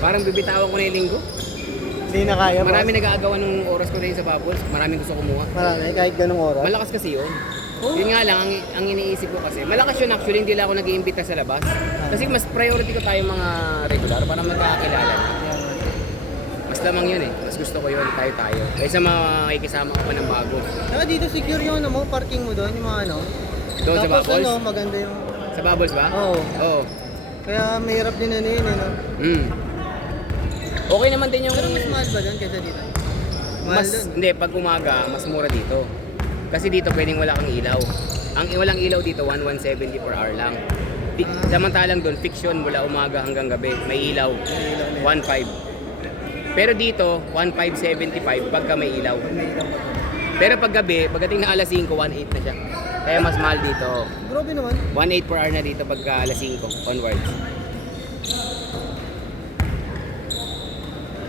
Parang bibitawan ko na yung linggo. Hindi na kaya. Marami nag-aagawan ng oras ko rin sa bubbles. Maraming gusto kumuha. Marami, kahit ganung oras. Malakas kasi yun. Oh. Yun nga lang, ang iniisip ko kasi, malakas yun actually, hindi lang ako nag-iimbita sa labas. Kasi mas priority ko tayo mga regular para magkakakilala na. Mas lamang yun eh. Mas gusto ko yun, tayo-tayo. Kaysa makikisama ko pa ng bago. Saka dito secure yung ano mo, parking mo doon, yung mga ano. Doon sa Tapos bubbles? ano, maganda yung... Sa bubbles ba? Oo. Oo. Kaya mahirap din ano yun, ano. Okay naman din yung... Pero mas mahal ba doon kaysa dito? Mahal doon. Hindi, pag umaga, mas mura dito. Kasi dito pwedeng wala kang ilaw. Ang walang ilaw dito, 170 per hour lang. Samantalang doon, fiction mula umaga hanggang gabi. May ilaw. 1.5. Pero dito, 1.575 pagka may ilaw. Pero pag gabi, pagdating na alas 5, 1.8 na siya. Kaya mas mahal dito. Grabe naman. 1.8 per hour na dito pagka alas 5 onwards.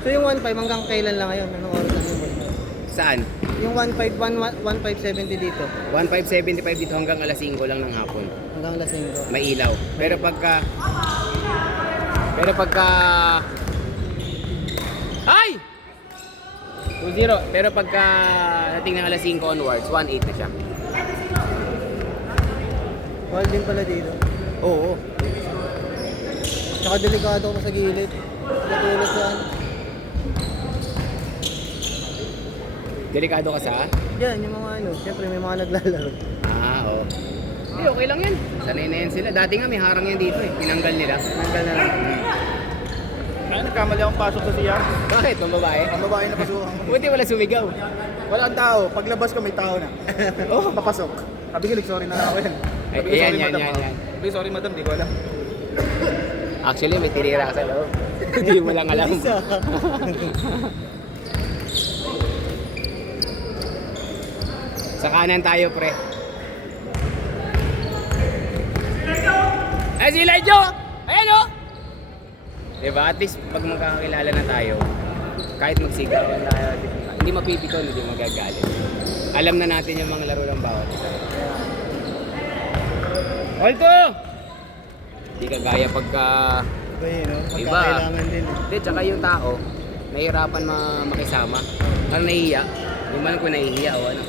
So yung 1.5 hanggang kailan lang ngayon? Anong oras lang yung Saan? Yung 1.570 dito. 1.575 dito hanggang alas 5 lang ng hapon. Hanggang alas 5. May ilaw. Pero pagka ay! 2-0. Pero pagka nating ng alas 5 onwards, 1.8 na siya. Mahal din pala dito. Oo. Tsaka delikado ko sa gilid. Natulog sa ano. Delikado ka sa? Yan, yung mga ano. Siyempre may mga naglalaro. Oo. Hindi, okay lang yan. Sanay na yan sila. Dati nga may harang yan dito eh. Tinanggal nila. Nanggal na lang. Kaya nagkamali akong pasok sa siya. Bakit? Ang babae? Ang babae na pasukan. Buti wala sumigaw. Walang tao. Paglabas ko may tao na. Oh, papasok. Sabi ko, sorry na ako yan. Ay, Sabi ko, yan, sorry yan, madam. yan, yan. Sabi ko, sorry madam, di ko alam. Actually, may tinira ka sa loob. Hindi mo lang alam. Isa. Sa kanan tayo, pre. Ay, si Elijah! Ayan, oh! Diba? At least, pag magkakakilala na tayo, kahit magsigaw, hindi mapipikon, hindi magagalit. Alam na natin yung mga laro ng bawat isa. Alto! Hindi kagaya pagka... Iba yun, no? Iba. Pagkakailangan din. Hindi, tsaka yung tao, nahihirapan makisama. Parang nahihiya. Yung man ko nahihiya o ano.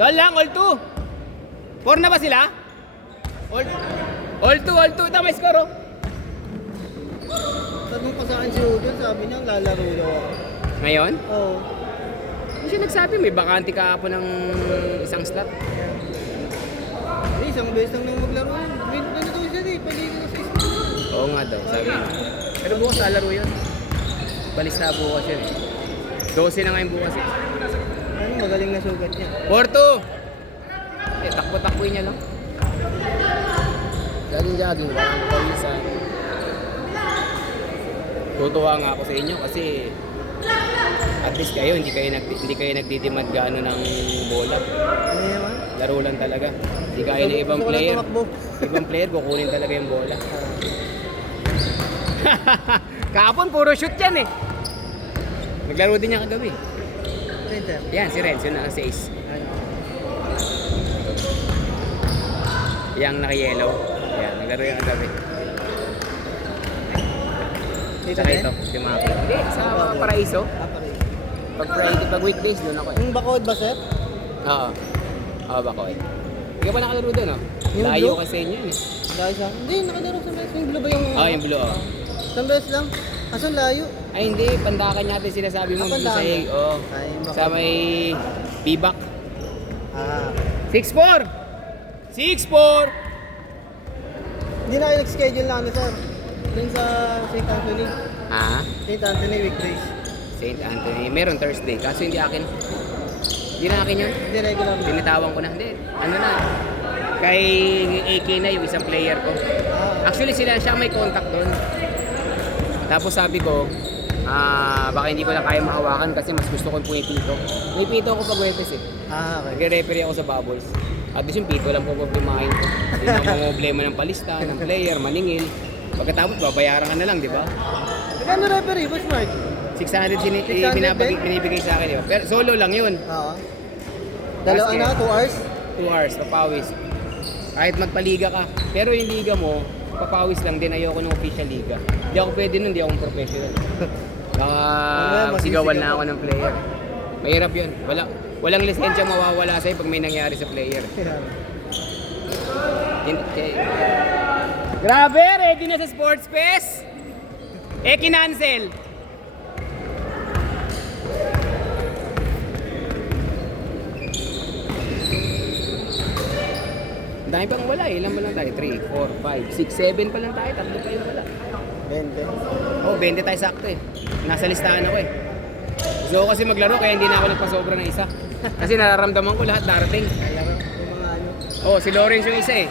Doon lang, all 2. 4 na ba sila? All 2. Ito may score, oh. Tanong pa sa akin si Udon, sabi niya, lalaro daw ako. Ngayon? Oo. Hindi siya nagsabi, may bakante kahapon ng isang slot. Isang beses lang nung maglaro yun. Ano daw siya eh, paligo na sa school. Oo nga daw, sabi niya. Pero bukas lalaro yun. Balis na bukas yun eh. 12 na ngayon bukas eh. Ano, magaling na sugat niya. 4-2! Takbo-takboy niya lang. Jogging, walang kawisan. Tutuwa nga ako sa inyo kasi at least kayo, hindi kayo nagdidemand gaano ng bola. Ano naman? Laro lang talaga. Hindi kaya ng ibang Gusto ko lang player. tumakbo. Ibang player, kukunin talaga yung bola. Kahapon, puro shoot yan eh. Naglaro din niya kagabi. Center. Yan, si Renzo na sa ace. Ano? Yang naka-yellow. Yan, naglaro yung kagabi. Dito Tsaka din? ito, si Maki. Hindi, sa Paraiso. Paparay. Pag Friday, pag weekdays, doon ako eh. Yung bakod ba, sir? Oo. Oo, bako eh. Hindi ka ba nakalaro doon, oh? Yung Layo blue? kasi yun eh. Dahil sa... Hindi, nakalaro sa beses. Yung blue ba yung... Oo, yung blue, oh. Isang beses lang. Kaso layo. Ay, hindi. Pandakan yata yung sinasabi mo. Ah, Pandakan. Sa oo. Ay, yung bakod. Sa may Bibak. Ah. 6-4! 6-4! Hindi na kayo nag-schedule na ano, sir. Dun sa St. Anthony. Ha? St. Anthony weekdays. St. Anthony. Meron Thursday. Kaso hindi akin. Hindi na akin yun. Hindi regular. Tinitawan ko na. Hindi. Ano na. Kay AK na yung isang player ko. Ah. Actually sila siya may contact doon. Tapos sabi ko, baka hindi ko na kaya mahawakan kasi mas gusto ko po yung pito. May pito ako pag Wentes eh. Ah, okay. Nagre-referee ako sa bubbles. At least yung pito lang po problemahin ko. Hindi na mga problema ng palista, ng player, maningil. Pagkatapos babayaran ka na lang, di ba? Magkano referee, Boss Mark? 600 600 binibigay sa akin, di ba? Pero solo lang yun. Oo. Dalawa Basket. na, 2 hours? 2 hours, papawis. Kahit magpaliga ka. Pero yung liga mo, papawis lang din, ayoko ng official liga. Hindi ako pwede nun, hindi ako professional. Baka sigawan na ako ng player. Mahirap yun. Walang lisensya mawawala sa'yo pag may nangyari sa player. Grabe, ready na sa Sports Fest? Kinancel. Dahil pang wala eh. Ilan ba lang tayo? 3, 4, 5, 6, 7 pa lang tayo. Tatlo tayo na wala. 20. Oh, 20 tayo sakto eh. Nasa listahan ako eh. Gusto ko kasi maglaro kaya hindi na ako nagpasobra ng isa. Kasi nararamdaman ko lahat darating. Alam ko yung mga ano. Oh, si Lawrence yung isa eh.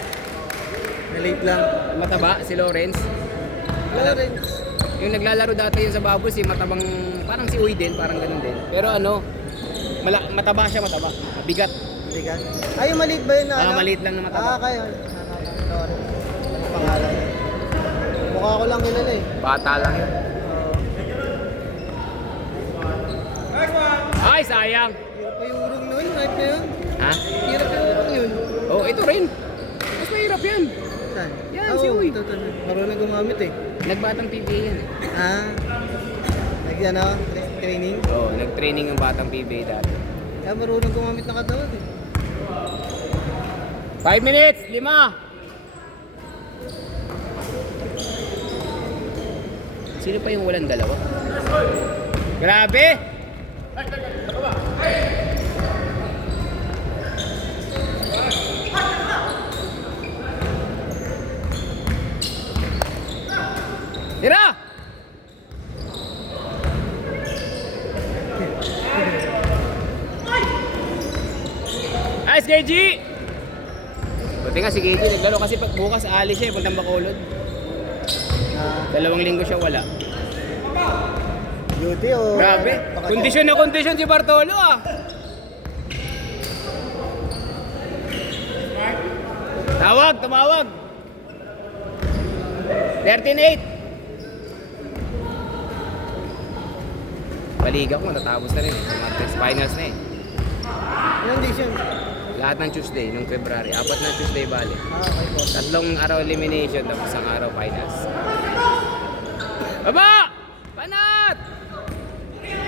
Na-late lang. Mataba, si Lawrence. Lawrence. Yung naglalaro dati yun sa Babos eh, matabang, parang si Uy din, parang ganun din. Pero ano, mataba siya, mataba. Bigat. Bigat. Ay, yung maliit ba yun na ano? Maliit lang na mataba. Kayo. Lawrence. Ano pangalan? Mukha ko lang kilala eh. Bata lang yun. Ay, sayang. Hirap pa yung urong nun, right na yun. Ha? Hirap yung urong yun. Oh, ito rin. Mas mahirap yan. Saan? Yan, Oo, si Uy. ito. Marunong gumamit eh. Nagbatang PBA yan. Ano, training. Oo, nag-training ang batang PBA dati. Kaya marunong gumamit ng katawan eh. 5 minutes, 5. Sino pa yung walang dalawa? Grabe! Tira! Nice, KG! Buti nga si KG naglaro kasi pag bukas alis siya, puntang Bacolod. 2 linggo siya wala. Duty o... Grabe. Kondisyon na kondisyon si Bartolo ah. Tumawag. 13-8. Baliga ko, natatapos na rin. Martes finals na eh. Yung audition. Lahat ng Tuesday, nung February. 4 na Tuesday bali. Okay po. 3 araw elimination, tapos 1 araw finals. Baba! Panat!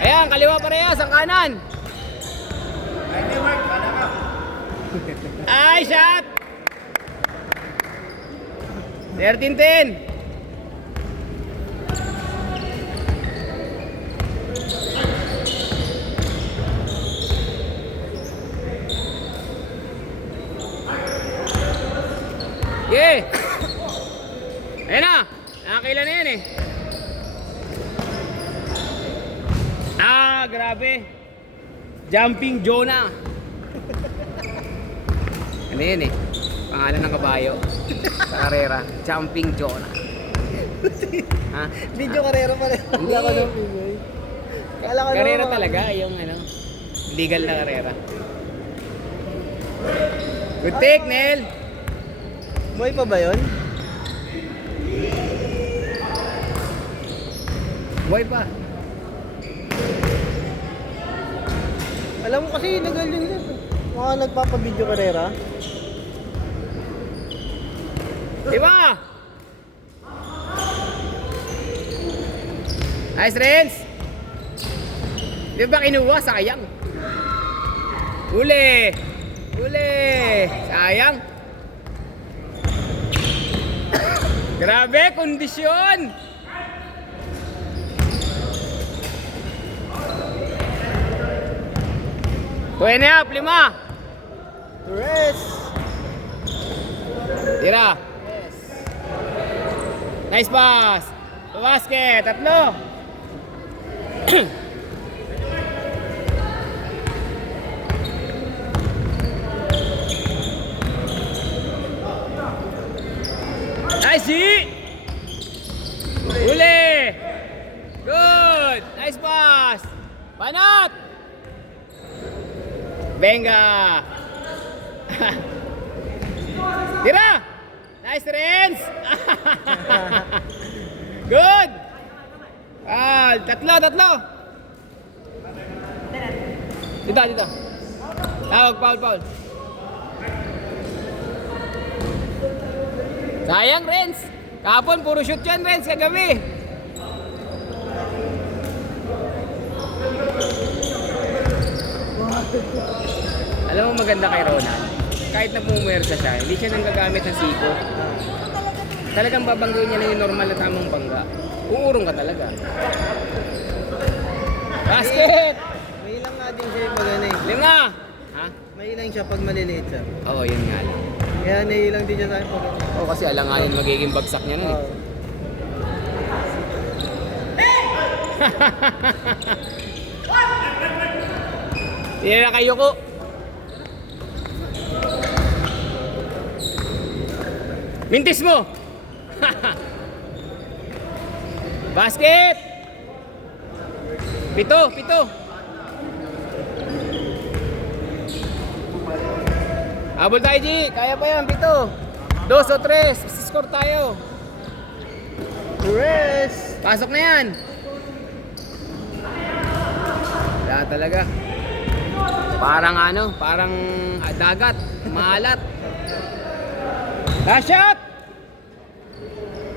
Ayan, kaliwa parehas, ang kanan. Ay, shot! 13-10. Yeah! Ayan na! Nakakailan na yan eh. Grabe. Jumping Jonah. Ano yan eh? Pangalan ng kabayo. Sa karera. Jumping Jonah. Ha? Video karera pala. Hindi. Kala ko nung PBA. Kala ko Karera nung- talaga. Yung ano, legal na karera. Good take, Nel. Boy pa ba yun? Boy pa. Alam mo kasi nagal yun din. Mga nagpapabideo karera. Diba? Nice, Renz. Di ba kinuha? Sayang. Uli. Sayang. Grabe, kondisyon. Tuwene up, 5. Torres! Tira. Nice pass. Basket, 3. Nice, G. Uli. Good. Nice pass. Panat. Venga. Tira. Nice, Renz. Good. Tatlo. Dito. Tawag, foul. Sayang, Renz. Kahapon, puro shoot yan, Renz, kagabi. Alam mo maganda kay Ronald, kahit na pumuwersa siya, hindi siya nang gagamit ng siko. Talagang babanggayin niya lang yung normal na tamang bangga. Uurong ka talaga. Basket! May ilang nga din siya pag ano eh. Lima! Ha? May ilang siya pag maliliit siya. Oo, yun nga lang. Kaya naiilang din siya sa akin pag ano. Oo, kasi alanganin magiging bagsak niya nun eh. Oo. Hindi na kayo ko. Mintis mo! Basket! Pito, pito. Habol tayo, G. Kaya pa yan, pito. 2 o 3. Score tayo. Rest! Pasok na yan. Wala talaga. Parang ano, parang dagat, maalat. Last shot!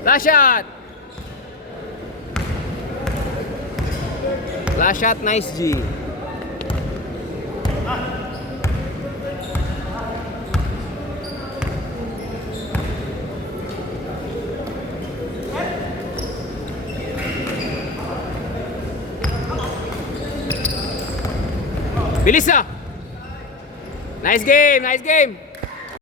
Last shot! Last shot, nice G. Bilis ah! Nice game, nice game!